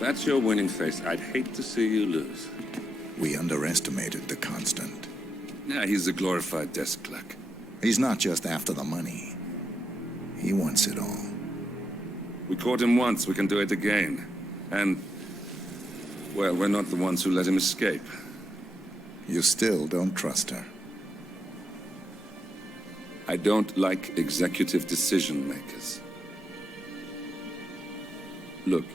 That's your winning face. I'd hate to see you lose. We underestimated the Constant. Yeah, he's a glorified desk clerk. He's not just after the money. He wants it all. We caught him once, we can do it again. And, well, we're not the ones who let him escape. You still don't trust her. I don't like executive decision makers. Look,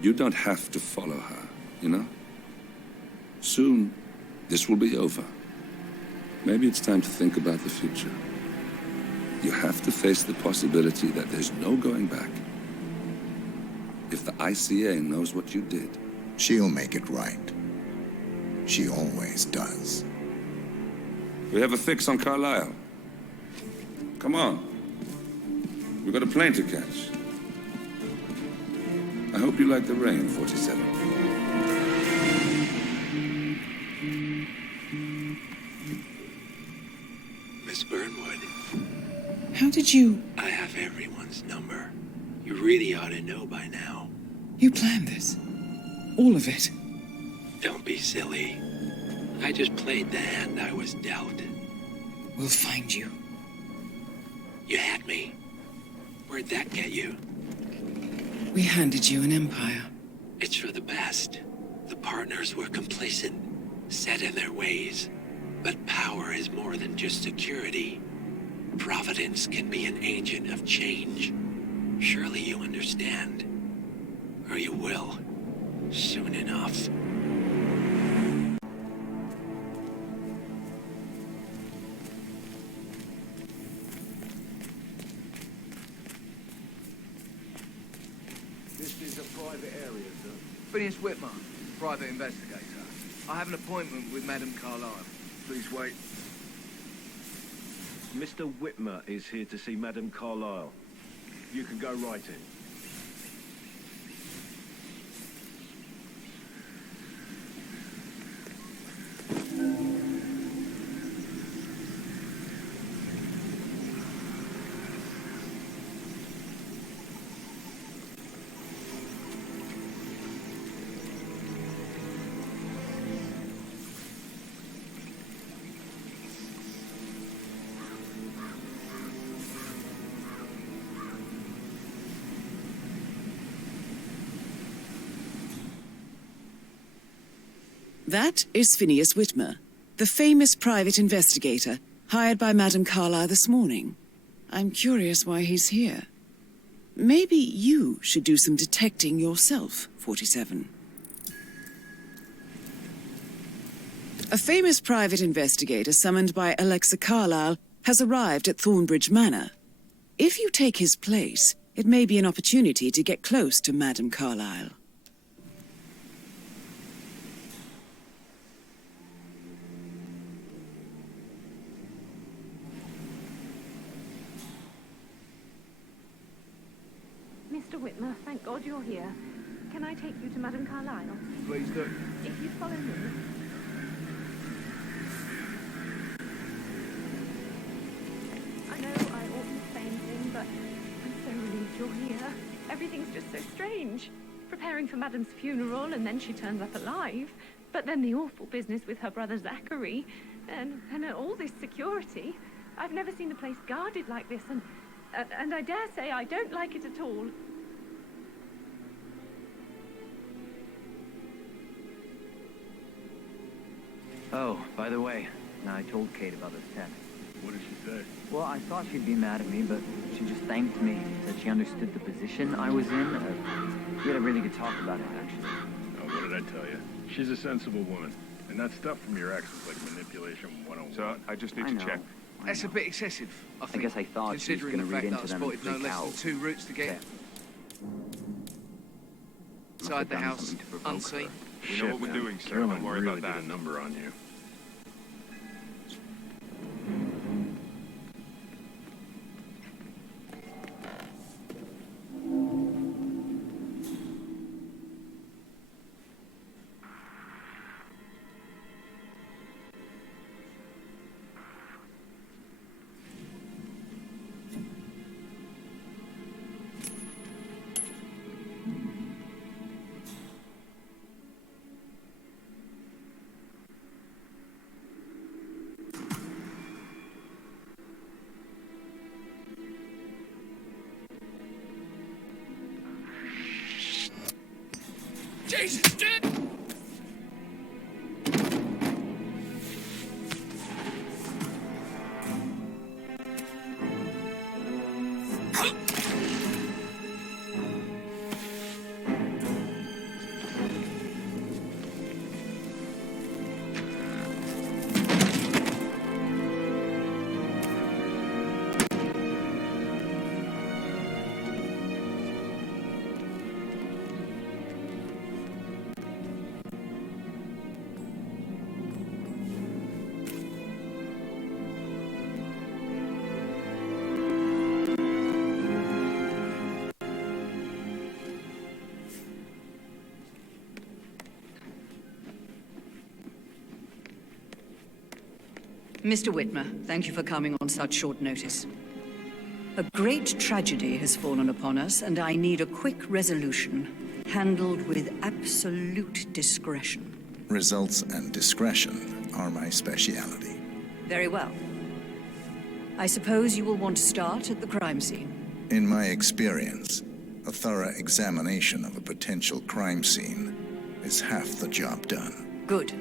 you don't have to follow her, you know? Soon, this will be over. Maybe it's time to think about the future. You have to face the possibility that there's no going back. If the ICA knows what you did, She'll make it right. She always does. we have a fix on Carlisle. Come on. We've got a plane to catch. I hope you like the rain, 47. Miss Burnwood, How did you... I have everyone's number. You really ought to know by now. You planned this? All of it? Don't be silly. I just played the hand I was dealt. We'll find you. You had me. Where'd that get you? We handed you an empire. It's for the best. The partners were complacent, set in their ways. But power is more than just security. Providence can be an agent of change. Surely you understand. Or you will. Soon enough. This is a private area, sir. Phineas Whitmer, private investigator. I have an appointment with Madame Carlisle. Please wait. Mr. Whitmer is here to see Madame Carlisle. You can go right in. That is Phineas Whitmer, the famous private investigator hired by Madame Carlisle this morning. I'm curious why he's here. Maybe you should do some detecting yourself, 47. A famous private investigator summoned by Alexa Carlisle has arrived at Thornbridge Manor. If you take his place, it may be an opportunity to get close to Madame Carlisle. Mr. Whitmer, thank God you're here. Can I take you to Madame Carlisle? Please do. If you follow me. I know I oughtn't say anything, but I'm so relieved you're here. Everything's just so strange. Preparing for Madame's funeral, and then she turns up alive. But then the awful business with her brother Zachary, and all this security. I've never seen the place guarded like this, and I dare say I don't like it at all. Oh, by the way, I told Kate about this test. What did she say? Well, I thought she'd be mad at me, but she just thanked me. Said she understood the position I was in. We had a really good talk about it, actually. Oh, what did I tell you? She's a sensible woman. And that stuff from your ex was like manipulation 101. So, I just need I to know. check. That's a bit excessive, I think. guess I thought she was considering gonna the read fact that into I them and spotted no freak less than out. 2 routes to get Must have inside the done house, something to provoke unseen. her. We know what we're doing, sir. Carolyn Don't worry really about that. did a number on you. Jesus! Mr. Whitmer, thank you for coming on such short notice. A great tragedy has fallen upon us, and I need a quick resolution, handled with absolute discretion. Results and discretion are my speciality. Very well. I suppose you will want to start at the crime scene. In my experience, a thorough examination of a potential crime scene is half the job done. Good.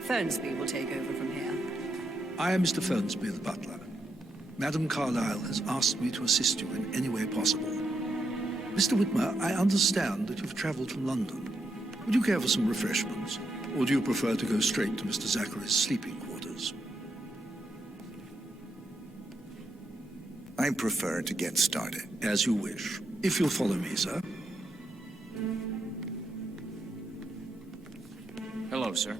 Fernsby will take over from here. I am Mr. Fernsby, the butler. Madam Carlyle has asked me to assist you in any way possible. Mr. Whitmer, I understand that you've traveled from London. Would you care for some refreshments? Or do you prefer to go straight to Mr. Zachary's sleeping quarters? I prefer to get started. As you wish. If you'll follow me, sir. Hello, sir.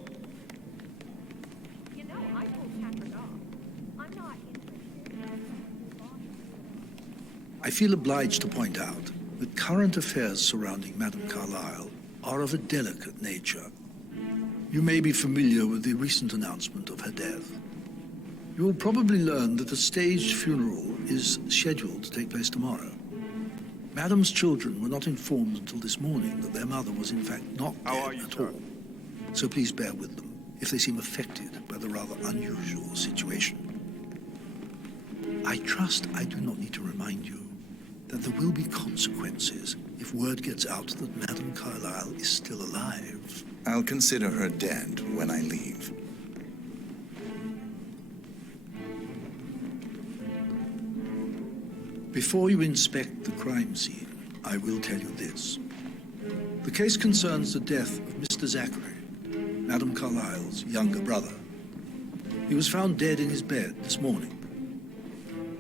I feel obliged to point out that current affairs surrounding Madame Carlyle are of a delicate nature. You may be familiar with the recent announcement of her death. You will probably learn that a staged funeral is scheduled to take place tomorrow. Madame's children were not informed until this morning that their mother was in fact not dead at all. So please bear with them if they seem affected by the rather unusual situation. I trust I do not need to remind you that there will be consequences if word gets out that Madame Carlyle is still alive. I'll consider her dead when I leave. Before you inspect the crime scene, I will tell you this. The case concerns the death of Mr. Zachary, Madame Carlyle's younger brother. He was found dead in his bed this morning.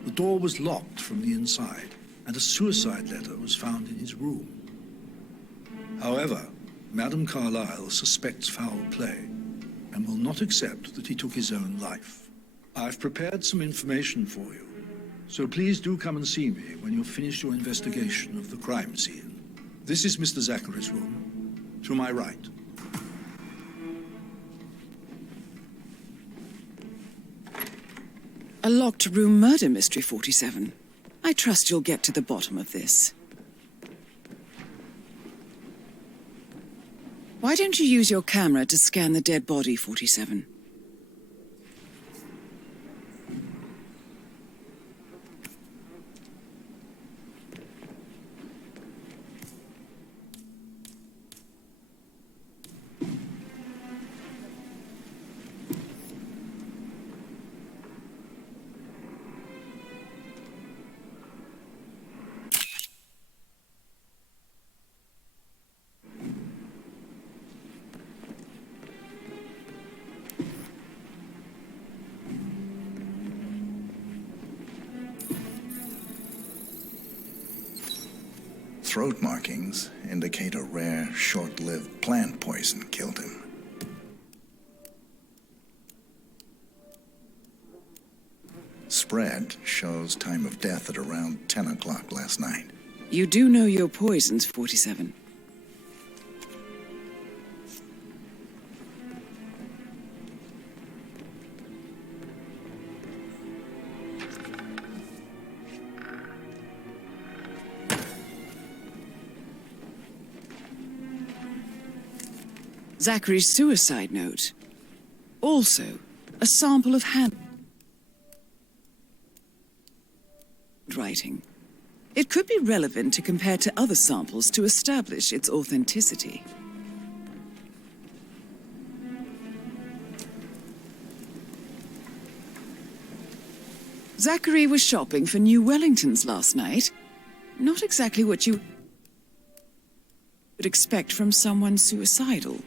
The door was locked from the inside, and a suicide letter was found in his room. However, Madame Carlyle suspects foul play and will not accept that he took his own life. I've prepared some information for you, so please do come and see me when you've finished your investigation of the crime scene. This is Mr. Zachary's room, to my right. A locked room murder mystery, 47. I trust you'll get to the bottom of this. Why don't you use your camera to scan the dead body, 47? Throat markings indicate a rare, short-lived plant poison killed him. Spread shows time of death at around 10 o'clock last night. You do know your poisons, 47. Zachary's suicide note. Also, a sample of handwriting. It could be relevant to compare to other samples to establish its authenticity. Zachary was shopping for new Wellingtons last night. Not exactly what you would expect from someone suicidal.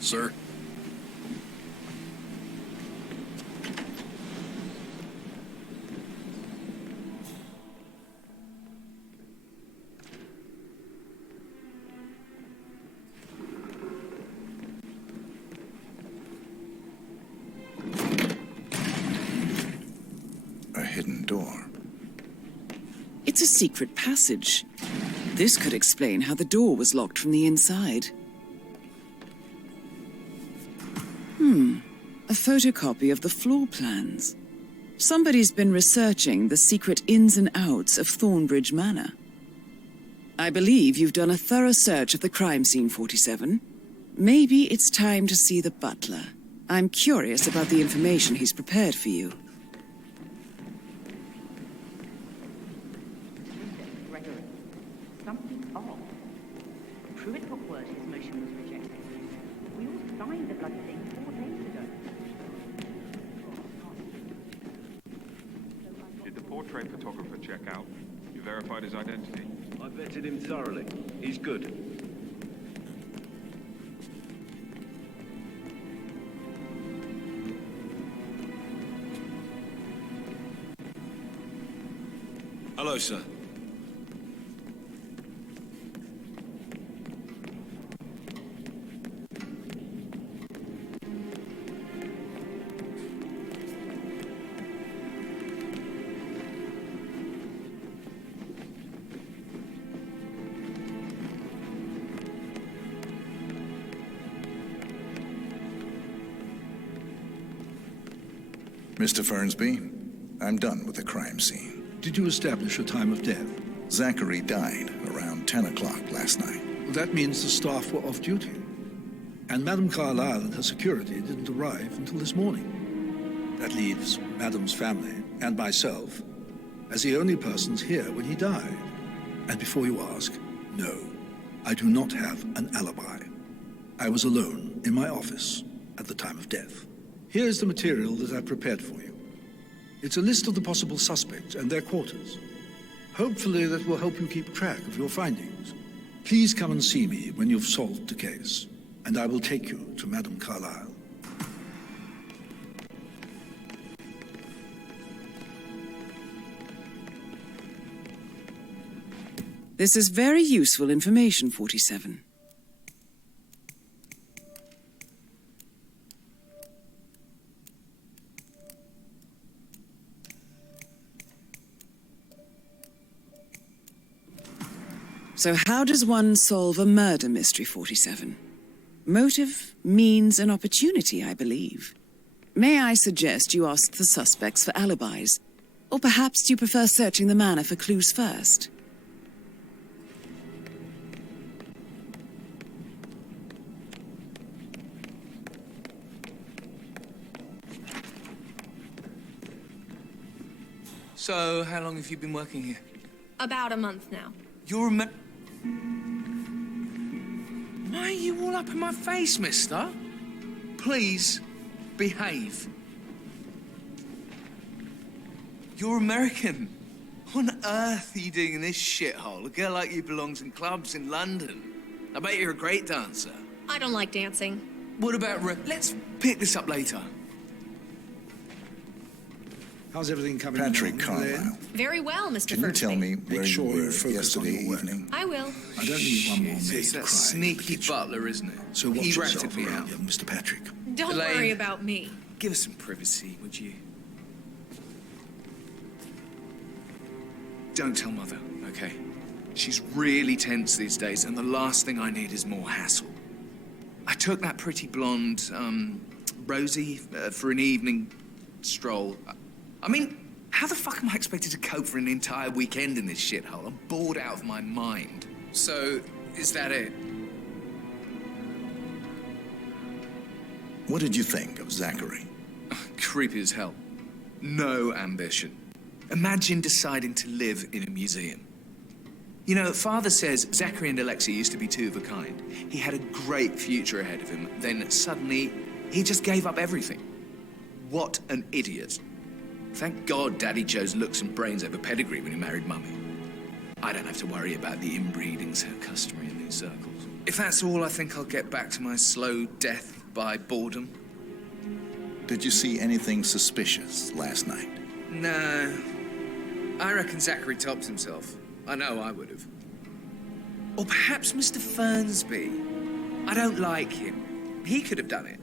Sir? A hidden door. It's a secret passage. This could explain how the door was locked from the inside. A photocopy of the floor plans. Somebody's been researching the secret ins and outs of Thornbridge Manor. I believe you've done a thorough search of the crime scene, 47. Maybe it's time to see the butler. I'm curious about the information he's prepared for you. Gregory, something's off. Pruitt put word his motion was rejected. We all signed the bloody thing 4 days ago. Did the portrait photographer check out? You verified his identity? I vetted him thoroughly. He's good. Hello, sir. Mr. Fernsby, I'm done with the crime scene. Did you establish a time of death? Zachary died around 10 o'clock last night. Well, that means the staff were off duty. And Madame Carlyle and her security didn't arrive until this morning. That leaves Madame's family and myself as the only persons here when he died. And before you ask, no, I do not have an alibi. I was alone in my office at the time of death. Here's the material that I prepared for you. It's a list of the possible suspects and their quarters. Hopefully that will help you keep track of your findings. Please come and see me when you've solved the case, and I will take you to Madame Carlyle. This is very useful information, 47. So how does one solve a murder mystery, 47? Motive, means, and opportunity, I believe. May I suggest you ask the suspects for alibis? Or perhaps you prefer searching the manor for clues first? So, how long have you been working here? About a month now. You're Why are you all up in my face, mister? Please, behave. You're American. What on earth are you doing in this shithole? A girl like you belongs in clubs in London. I bet you're a great dancer. I don't like dancing. What about let's pick this up later. How's everything coming Patrick along, Carlyle. Very well, Mr. Can you Fernsby. tell me where sure you you were focus on yesterday your work. evening? I will. I don't need one more maid It's to that cry. sneaky butler, isn't it? So watch he yourself ratted me around, out. young Mr. Patrick. Don't Elaine. worry about me. Give us some privacy, would you? Don't tell Mother, okay? She's really tense these days, and the last thing I need is more hassle. I took that pretty blonde, Rosie, for an evening stroll. I mean, how the fuck am I expected to cope for an entire weekend in this shithole? I'm bored out of my mind. So, is that it? What did you think of Zachary? Creepy as hell. No ambition. Imagine deciding to live in a museum. You know, Father says Zachary and Alexei used to be two of a kind. He had a great future ahead of him. Then suddenly, he just gave up everything. What an idiot. Thank God Daddy chose looks and brains over pedigree when he married Mummy. I don't have to worry about the inbreeding so customary in these circles. If that's all, I think I'll get back to my slow death by boredom. Did you see anything suspicious last night? No. I reckon Zachary tops himself. I know I would have. Or perhaps Mr. Fernsby. I don't like him. He could have done it.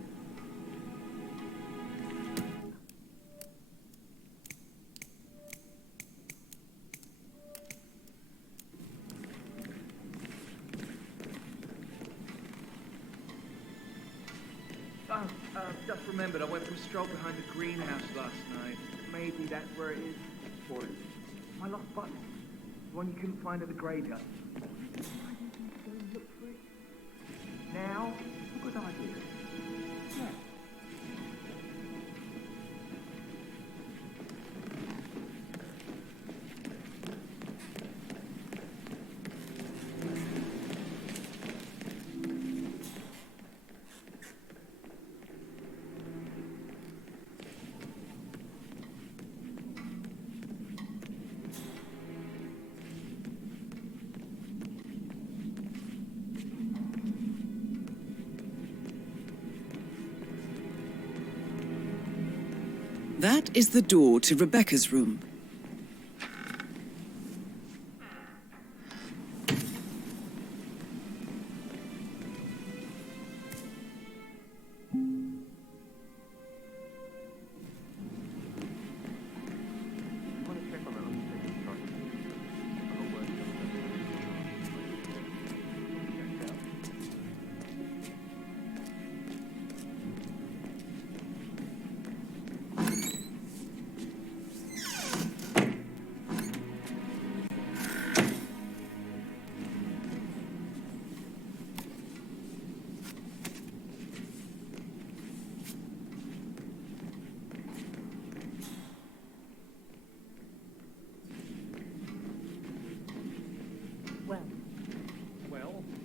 Just remembered, I went for a stroll behind the greenhouse last night. Maybe that's where it is. What? My lost button. The one you couldn't find at the graveyard. Why didn't you go look for it? Now? A good idea. Yeah. That is the door to Rebecca's room.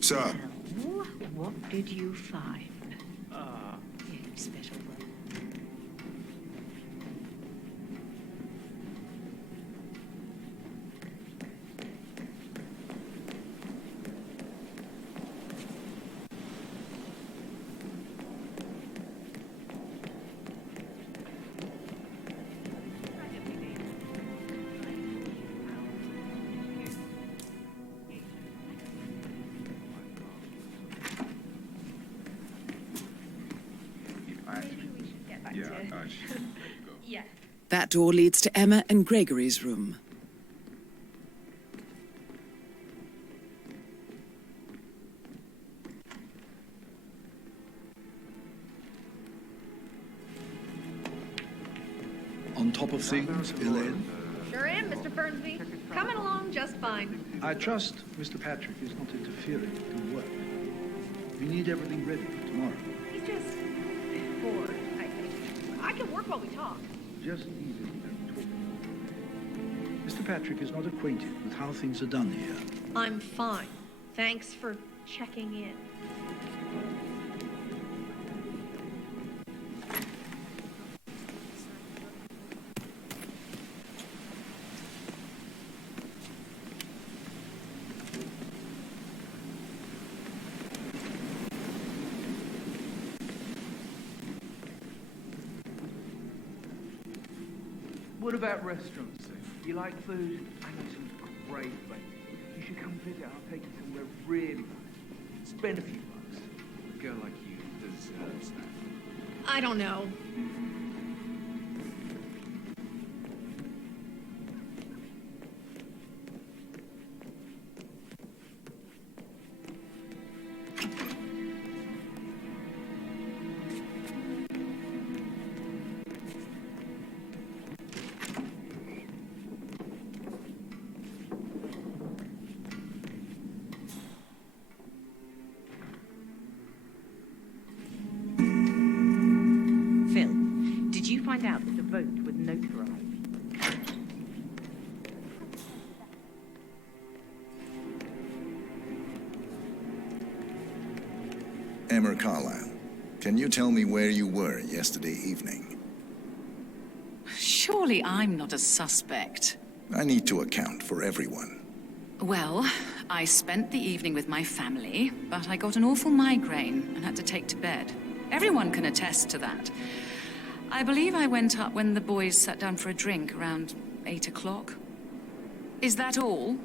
Sir. What did you find? Any special work? Yeah. That door leads to Emma and Gregory's room. On top of things, Elaine? Sure am, Mr. Fernsby. Coming along just fine. I trust Mr. Patrick is not interfering with your work. We need everything ready for tomorrow. He's just bored, I think. I can work while we talk. Just leave it and talk. Mr. Patrick is not acquainted with how things are done here. I'm fine. Thanks for checking in. What about restaurants, Sue? You like food? I know some great places. You should come visit. I'll take you somewhere really nice. Spend a few bucks. A girl like you deserves that. I don't know. Phil, did you find out that the vote was notarized? Emmer Carlyle, can you tell me where you were yesterday evening? Surely I'm not a suspect. I need to account for everyone. Well, I spent the evening with my family, but I got an awful migraine and had to take to bed. Everyone can attest to that. I believe I went up when the boys sat down for a drink around 8 o'clock. Is that all?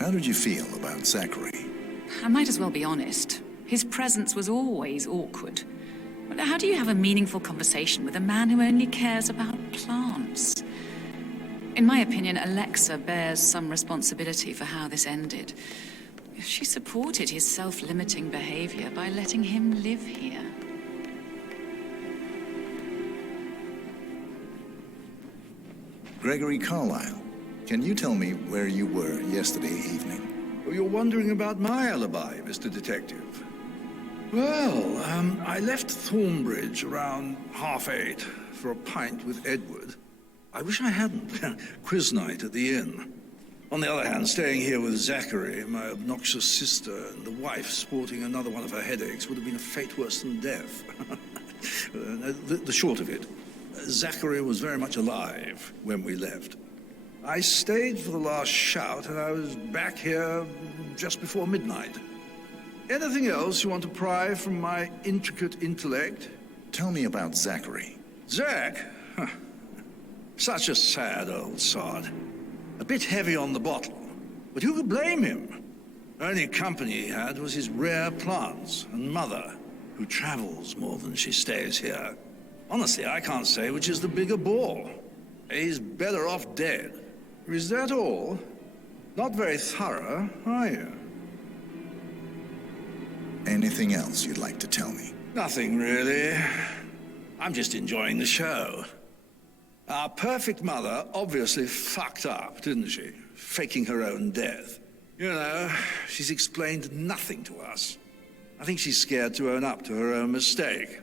How did you feel about Zachary? I might as well be honest. His presence was always awkward. But how do you have a meaningful conversation with a man who only cares about plants? In my opinion, Alexa bears some responsibility for how this ended. She supported his self-limiting behavior by letting him live here. Gregory Carlyle, can you tell me where you were yesterday evening? Oh, you're wondering about my alibi, Mr. Detective. Well, I left Thornbridge around 8:30 for a pint with Edward. I wish I hadn't. Quiz night at the inn. On the other hand, staying here with Zachary, my obnoxious sister, and the wife sporting another one of her headaches would have been a fate worse than death. The short of it, Zachary was very much alive when we left. I stayed for the last shout, and I was back here just before midnight. Anything else you want to pry from my intricate intellect? Tell me about Zachary. Zach? Huh. Such a sad old sod. A bit heavy on the bottle, but who could blame him? Only company he had was his rare plants and mother, who travels more than she stays here. Honestly, I can't say which is the bigger bore. He's better off dead. Is that all? Not very thorough, are you? Anything else you'd like to tell me? Nothing, really. I'm just enjoying the show. Our perfect mother obviously fucked up, didn't she? Faking her own death. You know, she's explained nothing to us. I think she's scared to own up to her own mistake.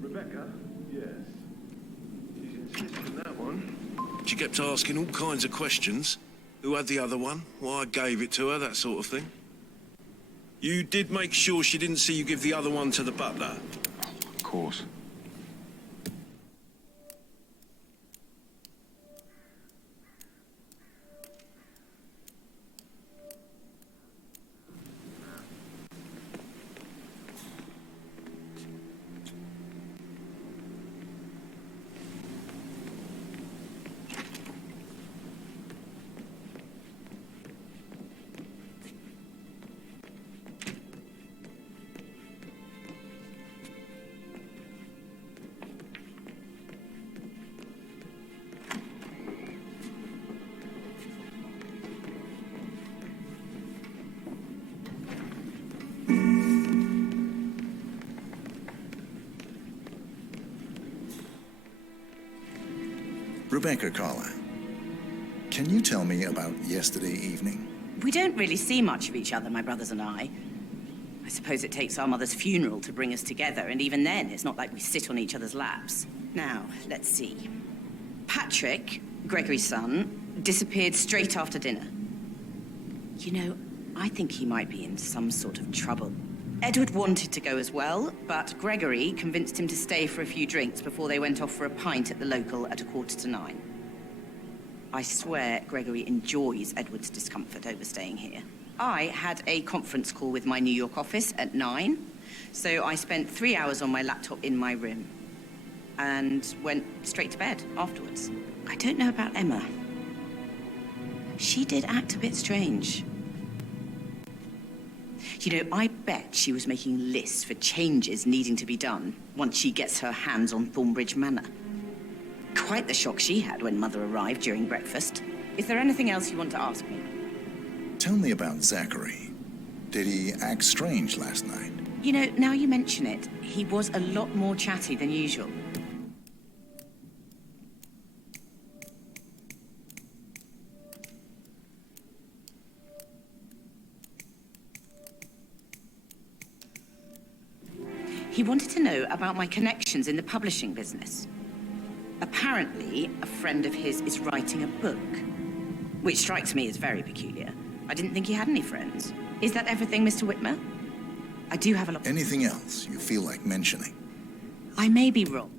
Rebecca? Yes. She's insisting that one. She kept asking all kinds of questions. Who had the other one? Why I gave it to her, that sort of thing. You did make sure she didn't see you give the other one to the butler? Of course. Rebecca Carlyle, can you tell me about yesterday evening? We don't really see much of each other, my brothers and I. I suppose it takes our mother's funeral to bring us together, and even then, it's not like we sit on each other's laps. Now, let's see. Patrick, Gregory's son, disappeared straight after dinner. You know, I think he might be in some sort of trouble. Edward wanted to go as well, but Gregory convinced him to stay for a few drinks before they went off for a pint at the local at 8:45. I swear Gregory enjoys Edward's discomfort over staying here. I had a conference call with my New York office at 9, so I spent 3 hours on my laptop in my room and went straight to bed afterwards. I don't know about Emma. She did act a bit strange. You know, I bet she was making lists for changes needing to be done once she gets her hands on Thornbridge Manor. Quite the shock she had when Mother arrived during breakfast. Is there anything else you want to ask me? Tell me about Zachary. Did he act strange last night? You know, now you mention it, he was a lot more chatty than usual. He wanted to know about my connections in the publishing business. Apparently, a friend of his is writing a book, which strikes me as very peculiar. I didn't think he had any friends. Is that everything, Mr. Whitmer? I do have a lot... Anything else you feel like mentioning? I may be wrong.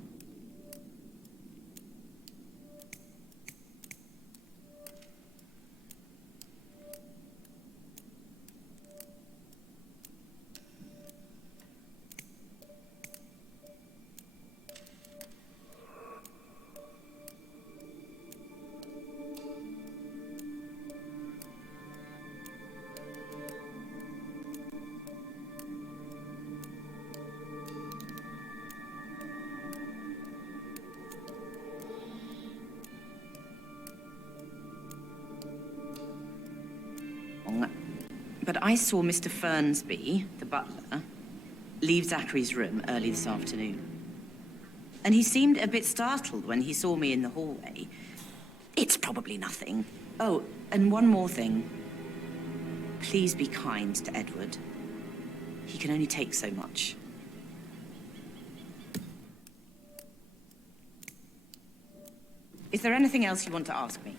But I saw Mr. Fernsby, the butler, leave Zachary's room early this afternoon. And he seemed a bit startled when he saw me in the hallway. It's probably nothing. Oh, and one more thing. Please be kind to Edward. He can only take so much. Is there anything else you want to ask me?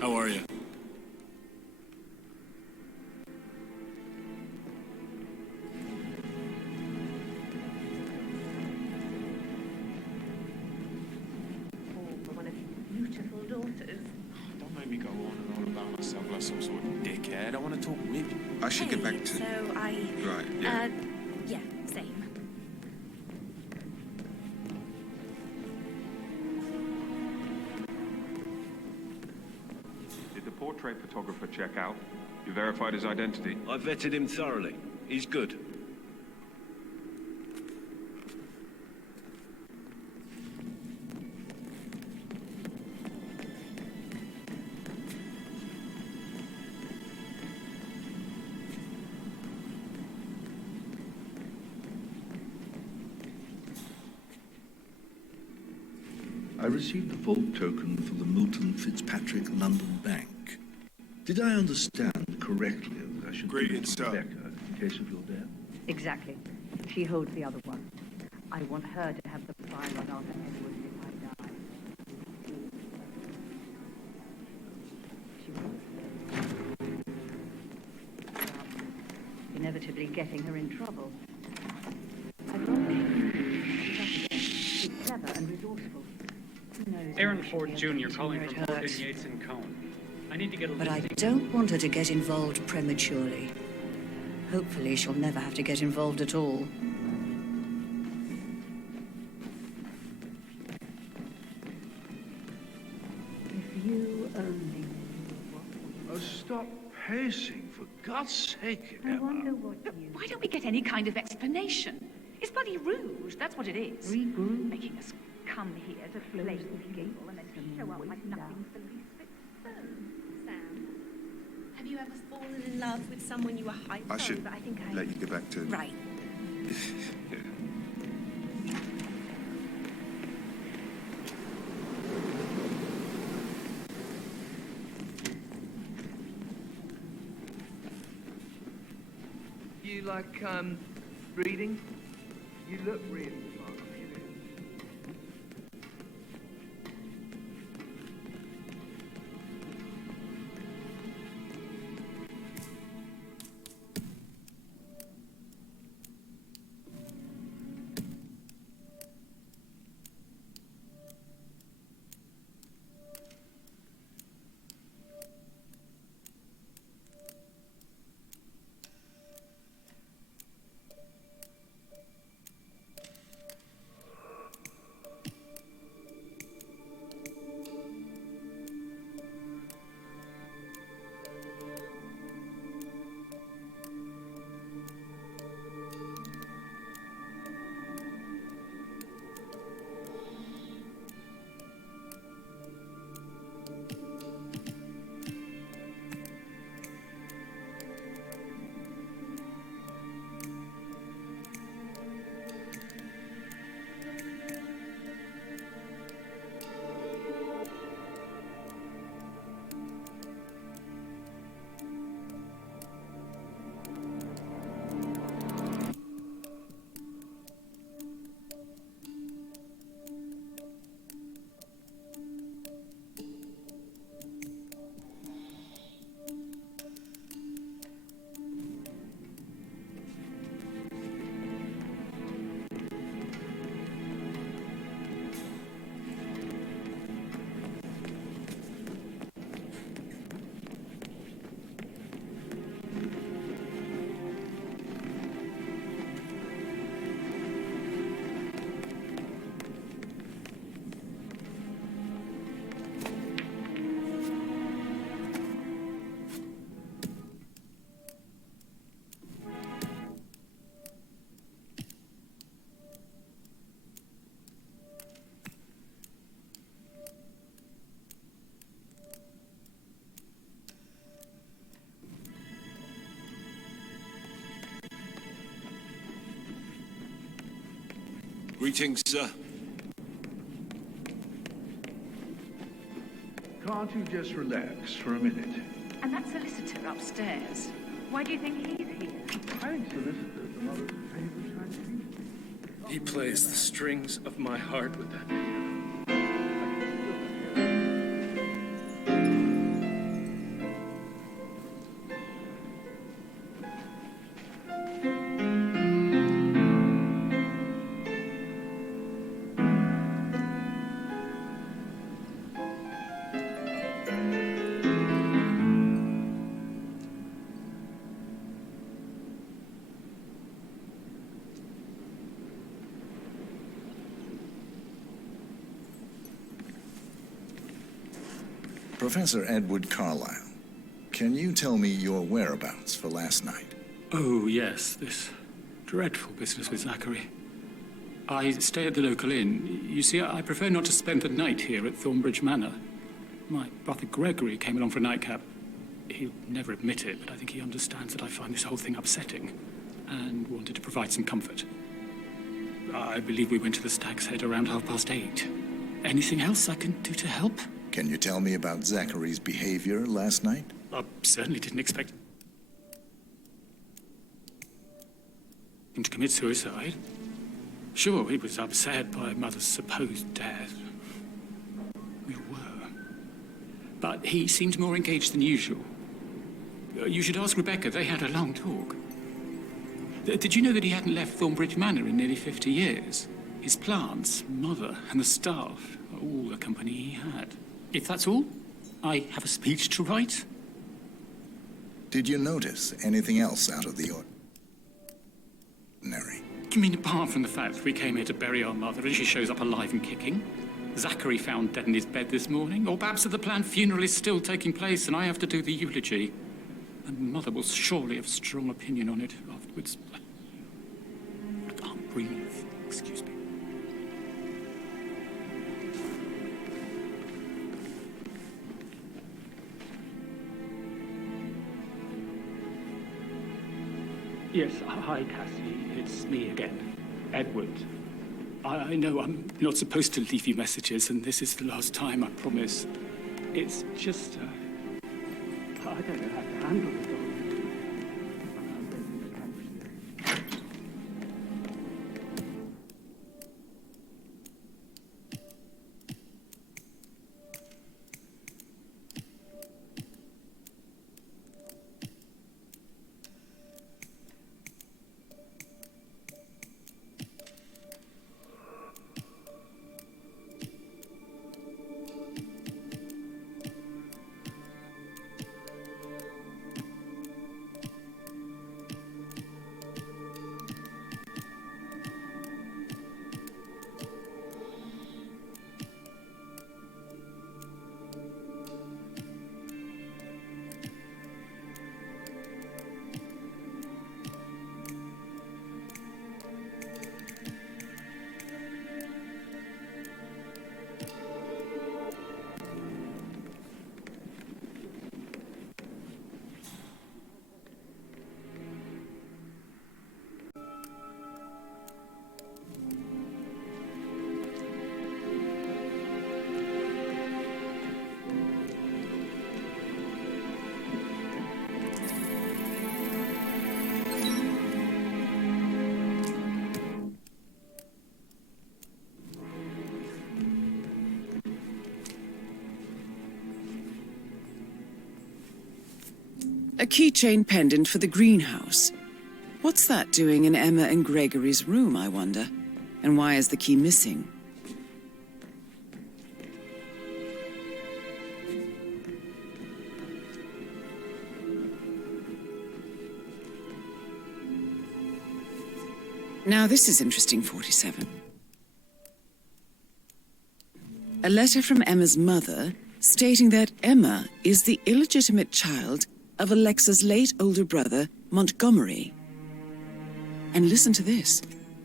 How are you? For one of your beautiful daughters. Don't make me go on and on about myself like some sort of dickhead. I want to talk with you. I should get back to... So I... Right, yeah. Yeah, same. portrait photographer check out? You verified his identity? I vetted him thoroughly. He's good. I received the vault token for the Milton Fitzpatrick London Bank. Did I understand correctly that I should give it to Rebecca in case of your death? Exactly. She holds the other one. I want her to have the file on Arthur Edwards if I die. She will. Inevitably getting her in trouble. I'd rather she's clever and resourceful. Who knows? Aaron Ford Jr. calling from Morgan, Yates and Cohen. I need to get a But I don't want her to get involved prematurely. Hopefully she'll never have to get involved at all. If you only knew what Oh, stop pacing, for God's sake, I Emma. wonder what you... Why don't we get any kind of explanation? It's bloody rouge, that's what it is. Regroup. Making us come here to play the game and then show up like nothing's the least bit. Sam, have you ever fallen in love with someone you were hyped I on? should But I think I... let you get back to... Right. Yeah. You like, reading? You look really fun. Greetings, sir. Can't you just relax for a minute? And that solicitor upstairs, why do you think he's here? I think solicitors are mother's favorite kind of people. He plays the strings of my heart with that piano. Professor Edward Carlyle, Can you tell me your whereabouts for last night? Oh, yes, this dreadful business with Zachary. I stay at the local inn. You see, I prefer not to spend the night here at Thornbridge Manor. My brother Gregory came along for a nightcap. He'll never admit it, but I think he understands that I find this whole thing upsetting and wanted to provide some comfort. I believe we went to the Stag's Head around 8:30. Anything else I can do to help? Can you tell me about Zachary's behavior last night? I certainly didn't expect him to commit suicide. Sure, he was upset by Mother's supposed death. We were. But he seemed more engaged than usual. You should ask Rebecca. They had a long talk. Did you know that he hadn't left Thornbridge Manor in nearly 50 years? His plants, Mother, and the staff, all the company he had. If that's all, I have a speech to write. Did you notice anything else out of the ordinary? You mean apart from the fact that we came here to bury our mother and she shows up alive and kicking? Zachary found dead in his bed this morning? Or perhaps that the planned funeral is still taking place and I have to do the eulogy? And Mother will surely have a strong opinion on it afterwards. I can't breathe. Excuse me. Yes, hi, Cassie. It's me again. Edward. I know I'm not supposed to leave you messages, and this is the last time, I promise. It's just, I don't know how to handle it all. A keychain pendant for the greenhouse. What's that doing in Emma and Gregory's room, I wonder? And why is the key missing? Now this is interesting, 47. A letter from Emma's mother stating that Emma is the illegitimate child of Alexa's late older brother, Montgomery. And listen to this.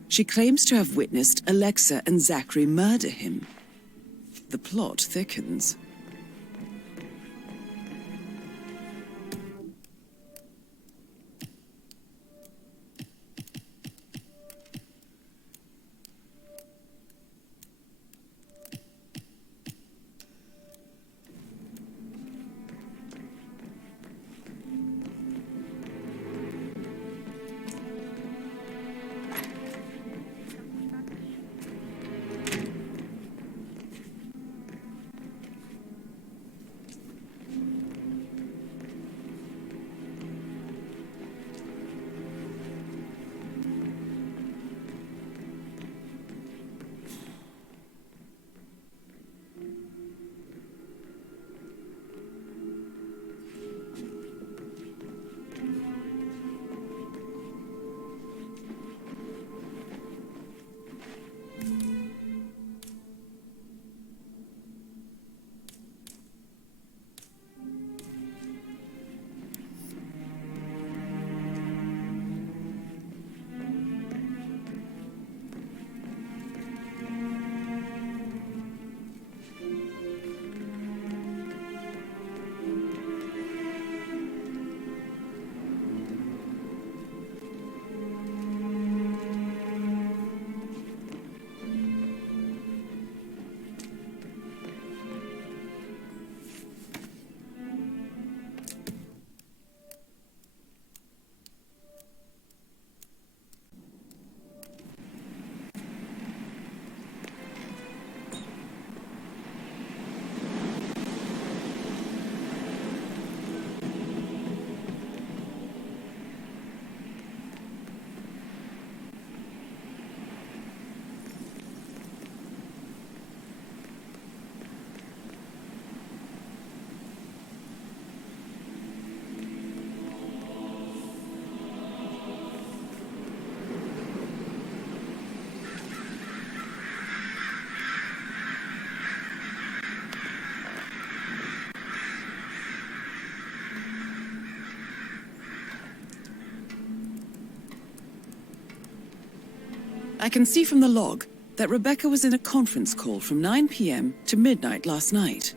She claims to have witnessed Alexa and Zachary murder him. The plot thickens. I can see from the log that Rebecca was in a conference call from 9 p.m. to midnight last night.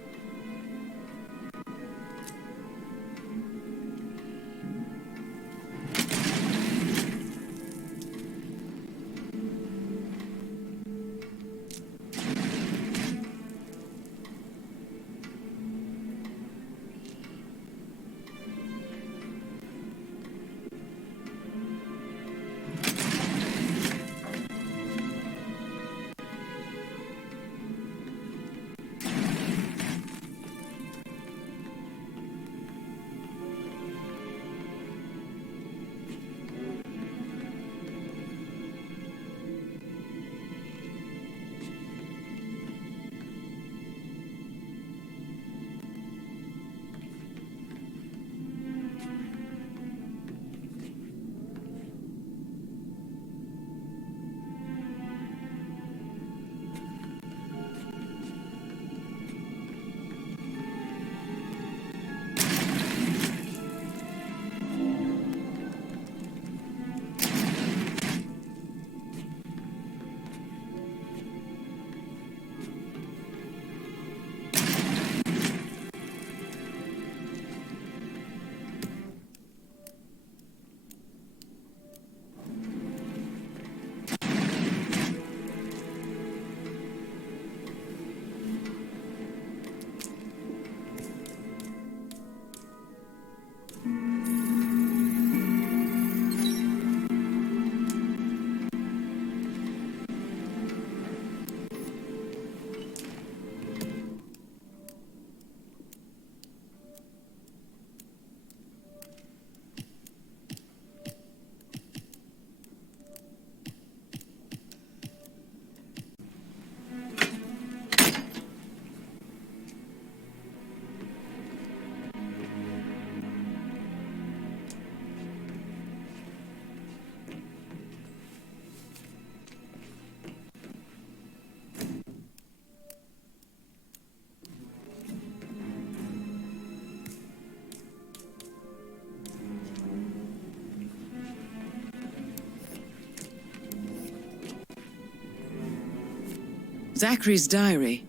Zachary's diary.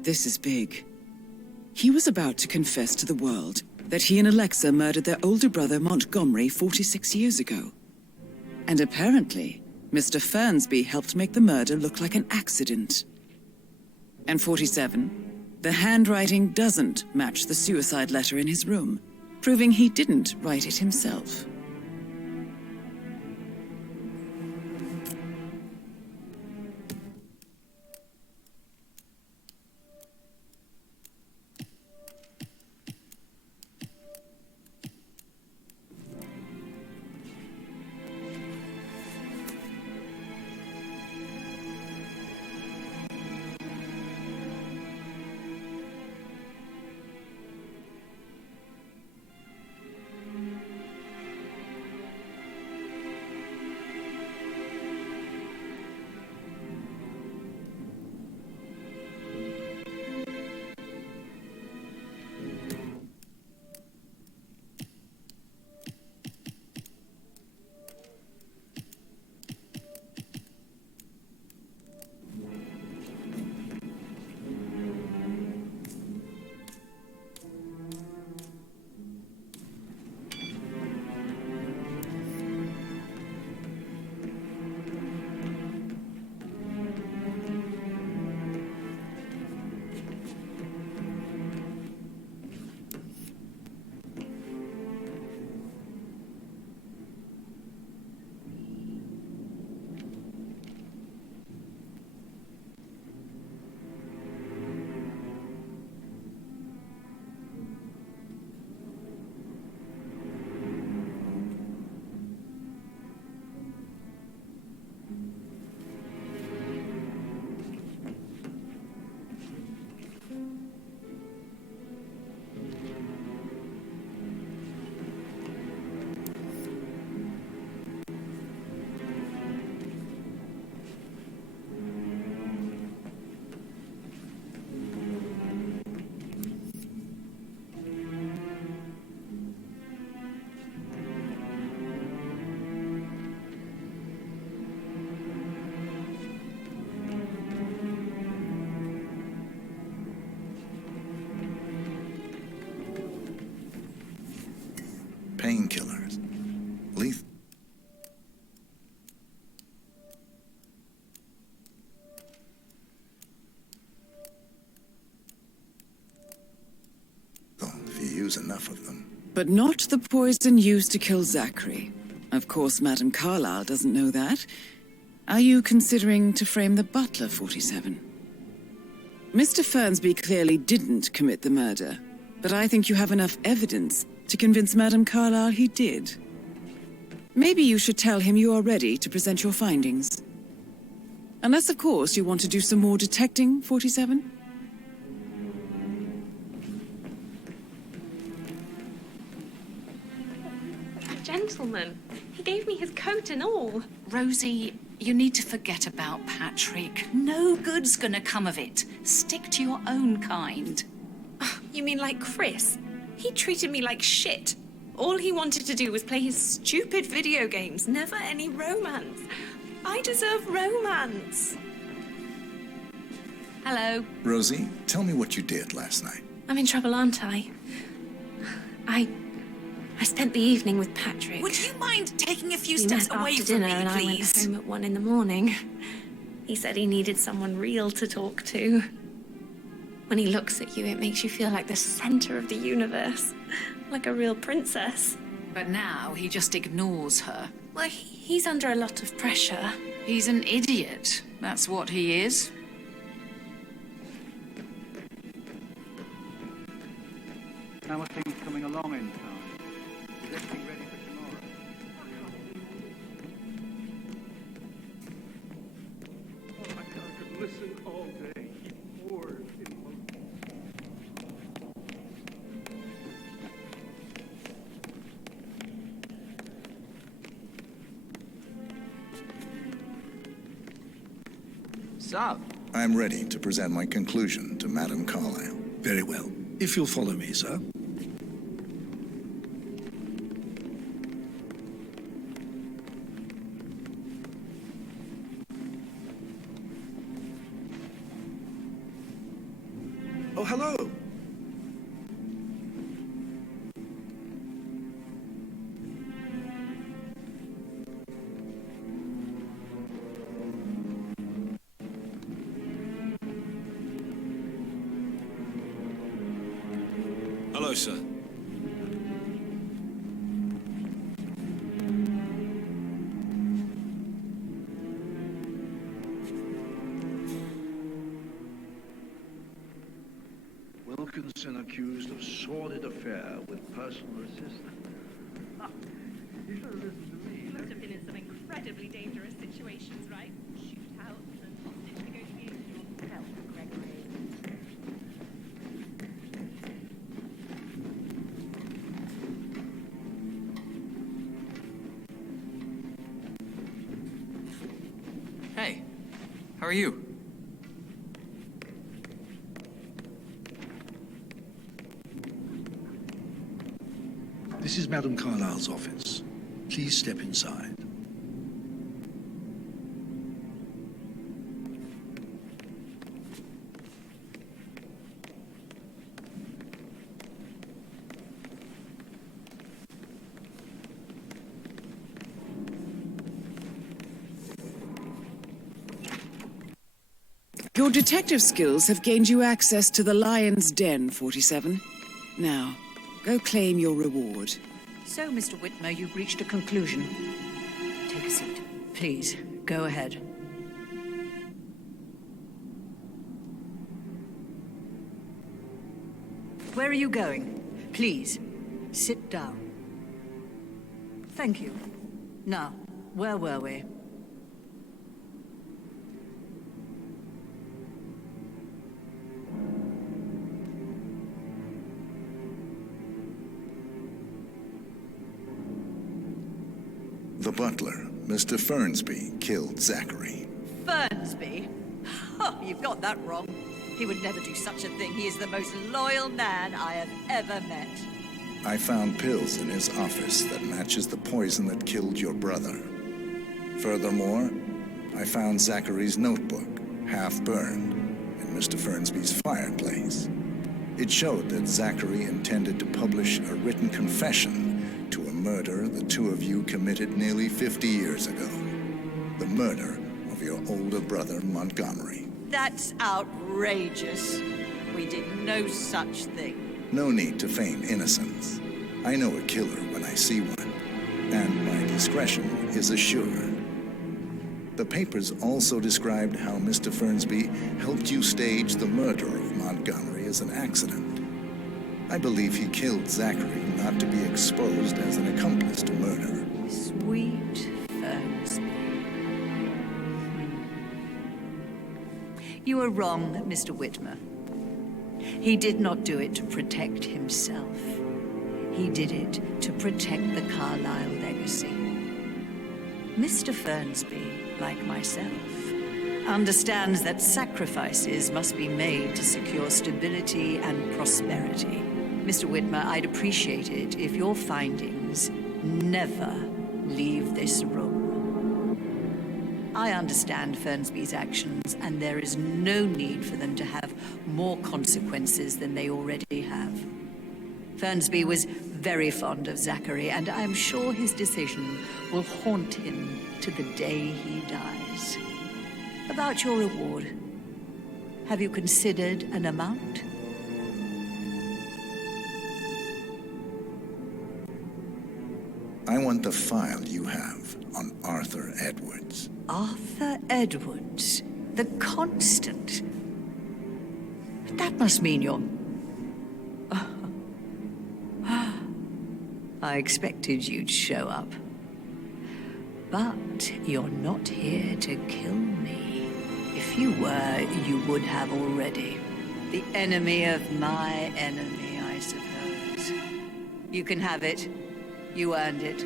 This is big. He was about to confess to the world that he and Alexa murdered their older brother Montgomery 46 years ago. And apparently, Mr. Fernsby helped make the murder look like an accident. And 47, the handwriting doesn't match the suicide letter in his room, proving he didn't write it himself. painkillers. Lethal. If you use enough of them. But not the poison used to kill Zachary. Of course, Madame Carlyle doesn't know that. Are you considering to frame the butler, 47? Mr. Fernsby clearly didn't commit the murder, but I think you have enough evidence to convince Madame Carlyle he did. Maybe you should tell him you are ready to present your findings. Unless, of course, you want to do some more detecting, 47? Gentleman. He gave me his coat and all. Rosie, you need to forget about Patrick. No good's gonna come of it. Stick to your own kind. You mean like Chris? He treated me like shit. All he wanted to do was play his stupid video games, never any romance. I deserve romance. Hello. Rosie, tell me what you did last night. I'm in trouble, aren't I? I spent the evening with Patrick. Would you mind taking a few We steps met away after from dinner me, and I went please? home at 1 a.m. He said he needed someone real to talk to. When he looks at you, it makes you feel like the center of the universe. Like a real princess. But now he just ignores her. Well, he's under a lot of pressure. He's an idiot. That's what he is. How are things coming along in town? Is everything ready for tomorrow? I could listen all day. He pours emotion. So? I'm ready to present my conclusion to Madame Carlyle. Very well. If you'll follow me, sir. Oh, hello. Hello, sir. Wilkinson accused of sordid affair with personal assistant. You should have listened to me. You must have been in some incredibly dangerous situations, right? Shootouts and hostage negotiations. Help, Gregory. Hey, how are you? This is Madame Carlyle's office. Please step inside. Your detective skills have gained you access to the Lion's Den, 47. Now, go claim your reward. So, Mr. Whitmer, you've reached a conclusion. Take a seat. Please, go ahead. Where are you going? Please, sit down. Thank you. Now, where were we? The butler, Mr. Fernsby, killed Zachary. Fernsby? Oh, you've got that wrong. He would never do such a thing. He is the most loyal man I have ever met. I found pills in his office that matches the poison that killed your brother. Furthermore, I found Zachary's notebook, half burned, in Mr. Fernsby's fireplace. It showed that Zachary intended to publish a written confession to a murder the two of you committed nearly 50 years ago. The murder of your older brother, Montgomery. That's outrageous. We did no such thing. No need to feign innocence. I know a killer when I see one, and my discretion is assured. The papers also described how Mr. Fernsby helped you stage the murder of Montgomery as an accident. I believe he killed Zachary not to be exposed as an accomplice to murder. Sweet Fernsby. You are wrong, Mr. Whitmer. He did not do it to protect himself. He did it to protect the Carlyle legacy. Mr. Fernsby, like myself, understands that sacrifices must be made to secure stability and prosperity. Mr. Whitmer, I'd appreciate it if your findings never leave this room. I understand Fernsby's actions, and there is no need for them to have more consequences than they already have. Fernsby was very fond of Zachary, and I'm sure his decision will haunt him to the day he dies. About your reward, have you considered an amount? I want the file you have on Arthur Edwards. Arthur Edwards, the Constant. That must mean you're... I expected you'd show up. But you're not here to kill me. If you were, you would have already. The enemy of my enemy, I suppose. You can have it. You earned it.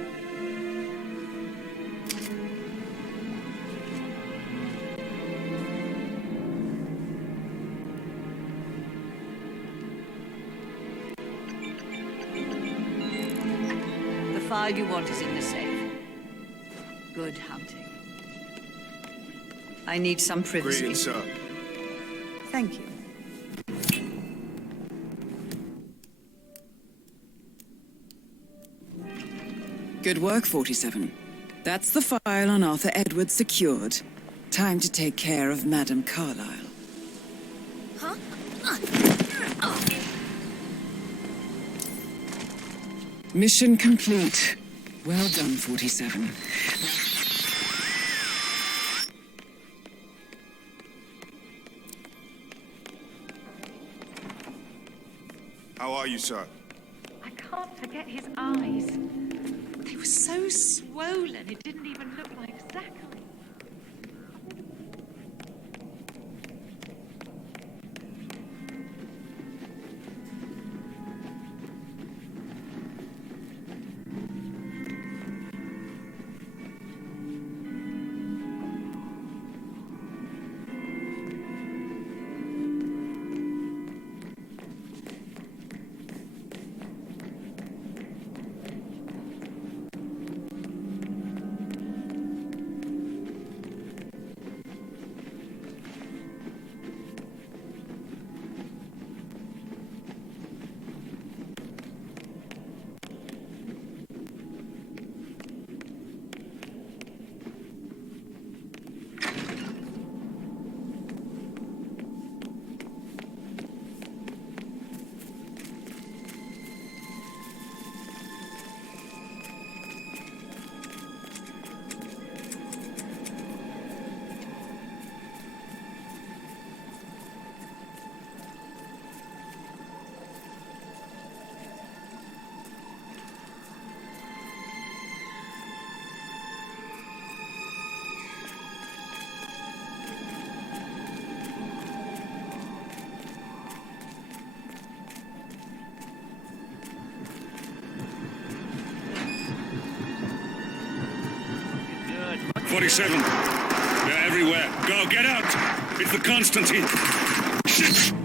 The file you want is in the safe. Good hunting. I need some privacy. Greetings, sir. Thank you. Good work, 47. That's the file on Arthur Edwards secured. Time to take care of Madame Carlyle. Huh? Mission complete. Well done, 47. How are you, sir? I can't forget his eyes. They were so swollen, it didn't even look like Zachary. Good. 47. They're everywhere. Go, get out! It's the Constantine. Shit!